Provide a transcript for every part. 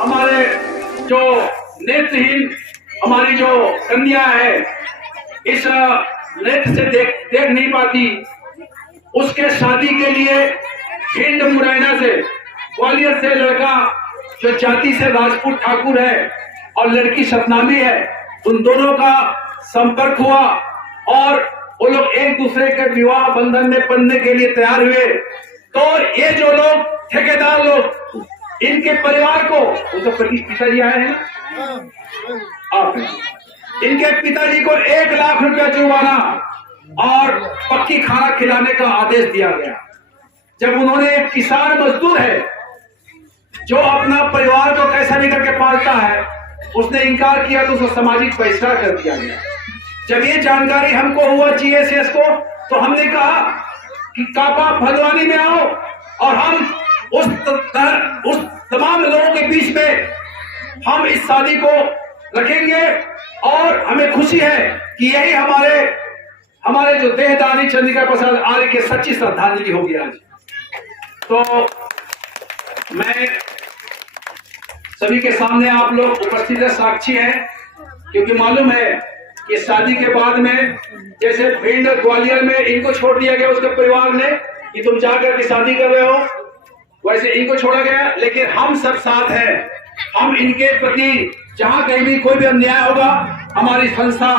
हमारे जो नेत्रहीन हमारी जो कन्या है इस नेत्र से देख नहीं पाती, उसके शादी के लिए भिंड मुरैना से, ग्वालियर से लड़का जो जाति से राजपूत ठाकुर है और लड़की सतनामी है, उन दोनों का संपर्क हुआ और वो लोग एक दूसरे के विवाह बंधन में बंधने के लिए तैयार हुए। तो ये जो लोग ठेकेदार लोग, इनके परिवार को, उनके पिताजी आए हैं आप, इनके पिताजी को 1 लाख रुपया जुर्माना और पक्की खाना खिलाने का आदेश दिया गया। जब उन्होंने, एक किसान मजदूर है जो अपना परिवार को कैसा भी करके पालता है, उसने इनकार किया तो उसको सामाजिक बहिष्कार कर दिया गया। जब ये जानकारी हमको हुआ GSS को, तो हमने कहा कि कापा भदवानी में आओ और हम उस तमाम लोगों के बीच में हम इस शादी को रखेंगे और हमें खुशी है कि यही हमारे जो देहदानी चंद्रिका प्रसाद आर्य के सच्ची श्रद्धांजलि होगी आज। तो मैं सभी के सामने आप लोग उपस्थित है, साक्षी हैं, क्योंकि मालूम है कि शादी के बाद में जैसे भिंड ग्वालियर में इनको छोड़ दिया गया उसके परिवार ने कि तुम जाकर के शादी कर रहे हो, वैसे इनको छोड़ा गया। लेकिन हम सब साथ हैं, हम इनके प्रति जहां कहीं भी कोई भी अन्याय होगा, हमारी संस्था,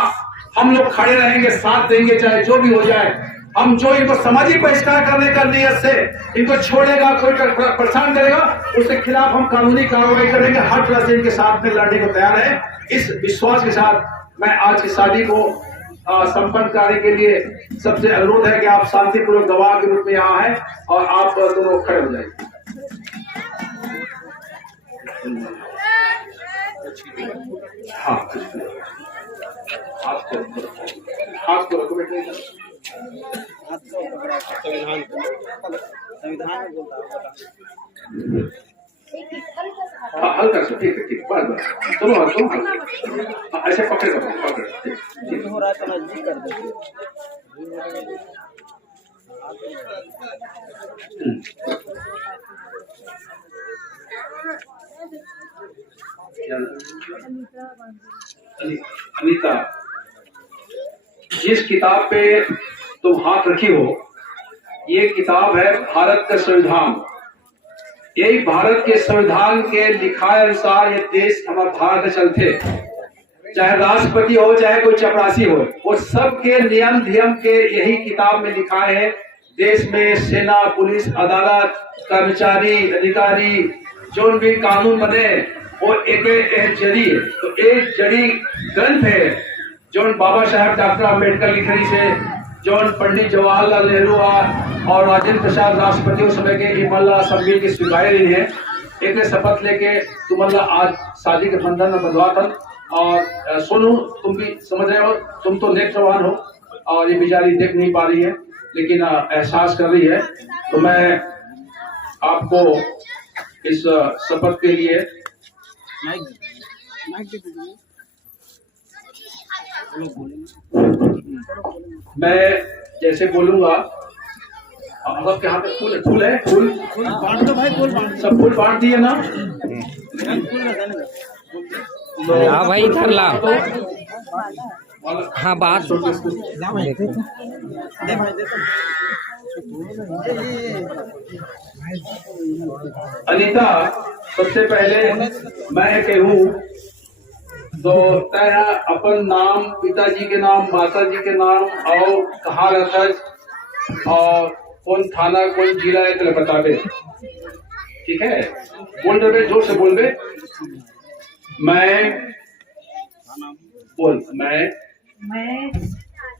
हम लोग खड़े रहेंगे, साथ देंगे, चाहे जो भी हो जाए। हम जो इनको सामाजिक बहिष्कार करने का नियत से इनको छोड़ेगा, कोई परेशान करेगा, उसके खिलाफ हम कानूनी कार्रवाई करेंगे, हर तरह से इनके साथ में लड़ने को तैयार है। इस विश्वास के साथ मैं आज की शादी को संपन्न करने के लिए सबसे अनुरोध है कि आप शांतिपूर्वक गवाह के रूप में यहाँ हैं और आप दोनों खड़े हो जाइए। हाँ, हाथ को रखो बेटे। संविधान में बोलता है हल्का सा, ठीक है, ठीक, बस दोनों ऐसे पकड़ हो रहा है तो नजदीक कर दो। अनीता, जिस किताब पे तुम हाथ रखी हो, ये किताब है भारत का संविधान। यही भारत के संविधान के लिखाए अनुसार ये देश हमारा भारत चलते, चाहे राष्ट्रपति हो चाहे कोई चपरासी हो, वो सबके नियम धियम के यही किताब में लिखाए हैं। देश में सेना, पुलिस, अदालत, कर्मचारी, अधिकारी, जो भी कानून बने वो एक जड़ी है। तो एक जड़ी ग्रंथ है जो बाबा साहब डॉक्टर अम्बेडकर लिखनी से, जो पंडित जवाहरलाल नेहरू और राजेंद्र प्रसाद राष्ट्रपति उस समय के हिमल्ला असेंबली के स्वीकार है। एक ने शपथ लेके तुम्हारा आज शादी के बंधन में बंधवा था। और सोनू, तुम भी समझ रहे हो, तुम तो नेत्रवान हो और ये बेचारी देख नहीं पा रही है लेकिन एहसास कर रही है। तो मैं आपको इस शपथ के लिए मैं जैसे बोलूंगा, आपके हाथ में फूल है, फूल बांट दो भाई, फूल बांट, सब फूल बांट दिए ना। हाँ भाई, इधर ला। हाँ, बात अनीता, सबसे पहले मैं कहूँ तो तेरा अपन नाम, पिताजी के नाम, माता जी के नाम और कहाँ रहता है और कौन थाना कौन जिला है तो बता दे, ठीक है? बोल दे, जोर से बोल दे। मैं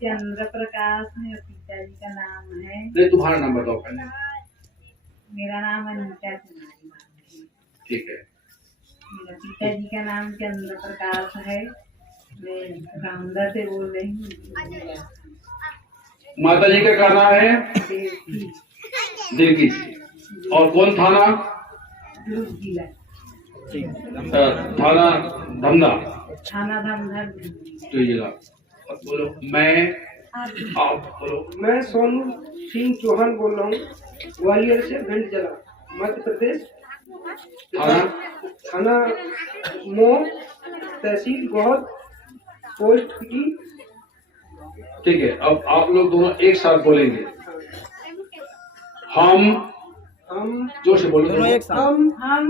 चंद्र प्रकाश, मेरे पिताजी का नाम है। नहीं, तुम्हारा नाम बताओ पहले। मेरा नाम अनीता कुमारी, ठीक है। मेरा पिताजी का नाम चंद्र प्रकाश है। मैं रामदा से बोल रही हूँ। माता जी का क्या नाम है? देवकी। और कौन थाना? जिला थाना धमधा। थाना धमधा जिला। बोलो। आप बोलो। मैं सोनू सिंह चौहान बोल रहा हूँ, ग्वालियर से, भिंड जिला, मध्य प्रदेश। थाना थाना मो, तहसील गौहर, पोस्ट की। ठीक है, अब आप लोग दोनों एक साथ बोलेंगे। हम जोर से बोलो। हम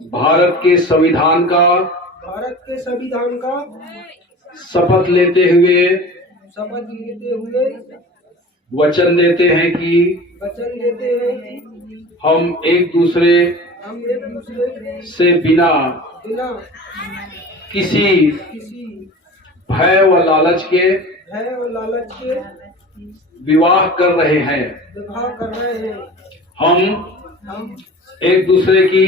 भारत के संविधान का शपथ लेते हुए वचन देते हैं कि हम एक दूसरे से बिना किसी भय व लालच के विवाह कर रहे हैं। हम एक दूसरे की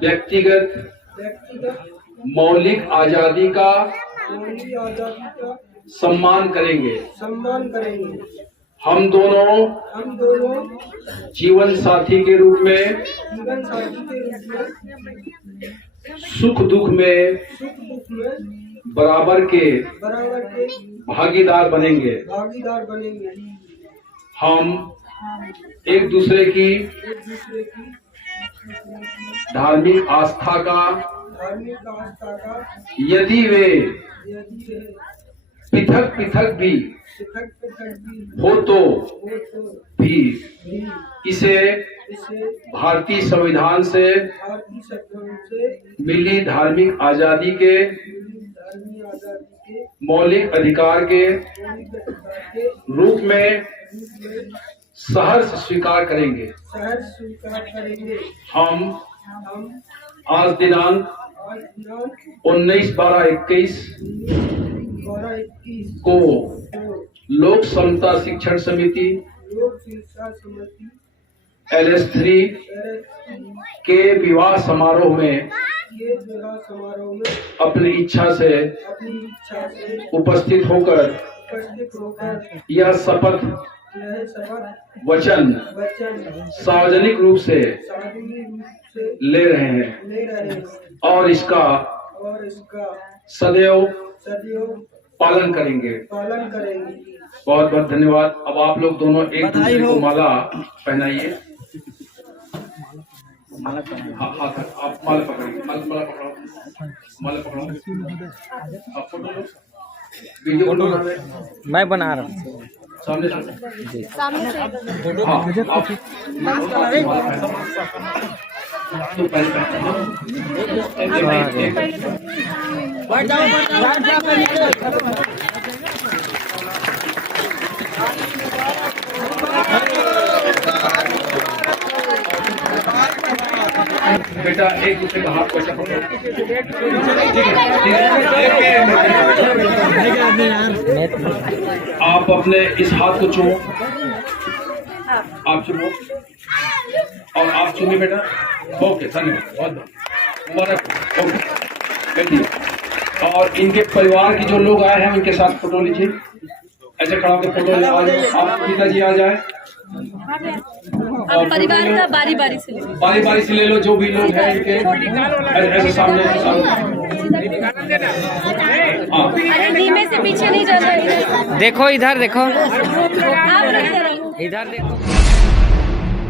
व्यक्तिगत मौलिक आजादी का सम्मान करेंगे। हम दोनों जीवन साथी के रूप में सुख दुख में बराबर के भागीदार बनेंगे। हम एक दूसरे की धार्मिक आस्था का यदि वे पृथक पृथक भी हो तो भी इसे भारतीय संविधान से मिली धार्मिक आजादी के मौलिक अधिकार के रूप में सहर्ष स्वीकार करेंगे। हम आज दिनांक 19/12/21 को लोक समता शिक्षण समिति LS3 के विवाह समारोह में अपनी इच्छा से उपस्थित होकर यह शपथ वचन सार्वजनिक रूप से ले रहे हैं और इसका सदैव पालन करेंगे। बहुत बहुत धन्यवाद। अब आप लोग दोनों एक दूसरे को माला पहनाइए। हाँ, आप माला पकड़िए। माला पकड़ो। आप फोटो लो। वीडियो बना रहे हैं। मैं बना रहा हूँ। सामने से। हाँ, तो बेटा एक दूसरे का हाथ पैसा पकड़ो। आप अपने इस हाथ को चूमो। आप चूमो और आप चूमिए बेटा। ओके, धन्यवाद, बहुत मुबारक। ओके, बैठिए। और इनके परिवार के जो लोग आए हैं उनके साथ फोटो लीजिए। ऐसे खड़ा होकर फोटो ले। आप पिताजी आ जाए। अब परिवार का बारी बारी से ले लो जो भी लोग हैं इनके। ऐसे सामने अरे धीमे से पीछे नहीं जाना। देखो इधर देखो, आप इधर देखो।